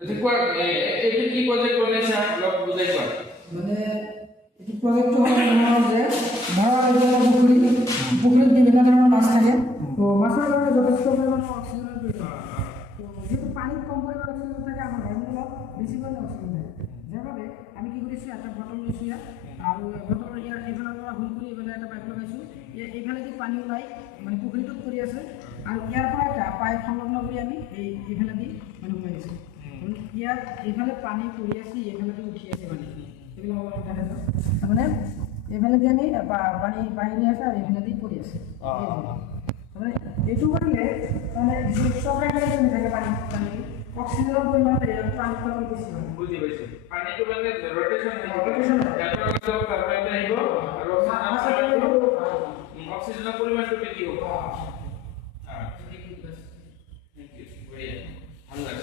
আচ্ছা কোয়া এটা কি প্রজেক্ট বলেছে লোক বুঝাই কোয়া মানে এটি প্রজেক্ট হলো যে ধরা একটা পুকুরি পুকুরের বিভিন্ন ধরনের মাছ থাকে তো মাছের কারণে যথেষ্ট পরিমাণে অক্সিজেনের প্রয়োজন তো যেহেতু পানির কম পরিমাণে অক্সিজেন থাকে আমার হরমোনগুলো বেশি পরিমাণে অক্সিজেন দেয় যেভাবে আমি কি করেছি একটা বোতল নিয়েছি আর বোতল এখানে আমরা হুল করি এখানে একটা পাইপ লাগাইছি এখানে যে পানি ওলাই মানে পুকুরিটুক করে আছে আর ইয়ার পরে একটা পাইপ সংলগ্ন করে আমি এখানে দিই মানে উঠাইছি ইয়ার এখানে পানি পড়ে আসি এখানে দিয়ে উঠিয়ে আসি পানি এগুলো আমার দেখা যায় মানে এখানে দিয়ে আমি পানি বাইরে আসে আর এখানে দিয়ে পড়ে আসে মানে এইটুকু করলে মানে সব রেগুলেশন থাকে পানি পানি অক্সিজেনের পরিমাণ পানি পরিমাণ বেশি হয় বুঝি পাইছি পানি তো মানে রোটেশন তারপরে এটা হইব আর অক্সিজেনের পরিমাণ তো বেশি হবে হ্যাঁ থ্যাংক ইউ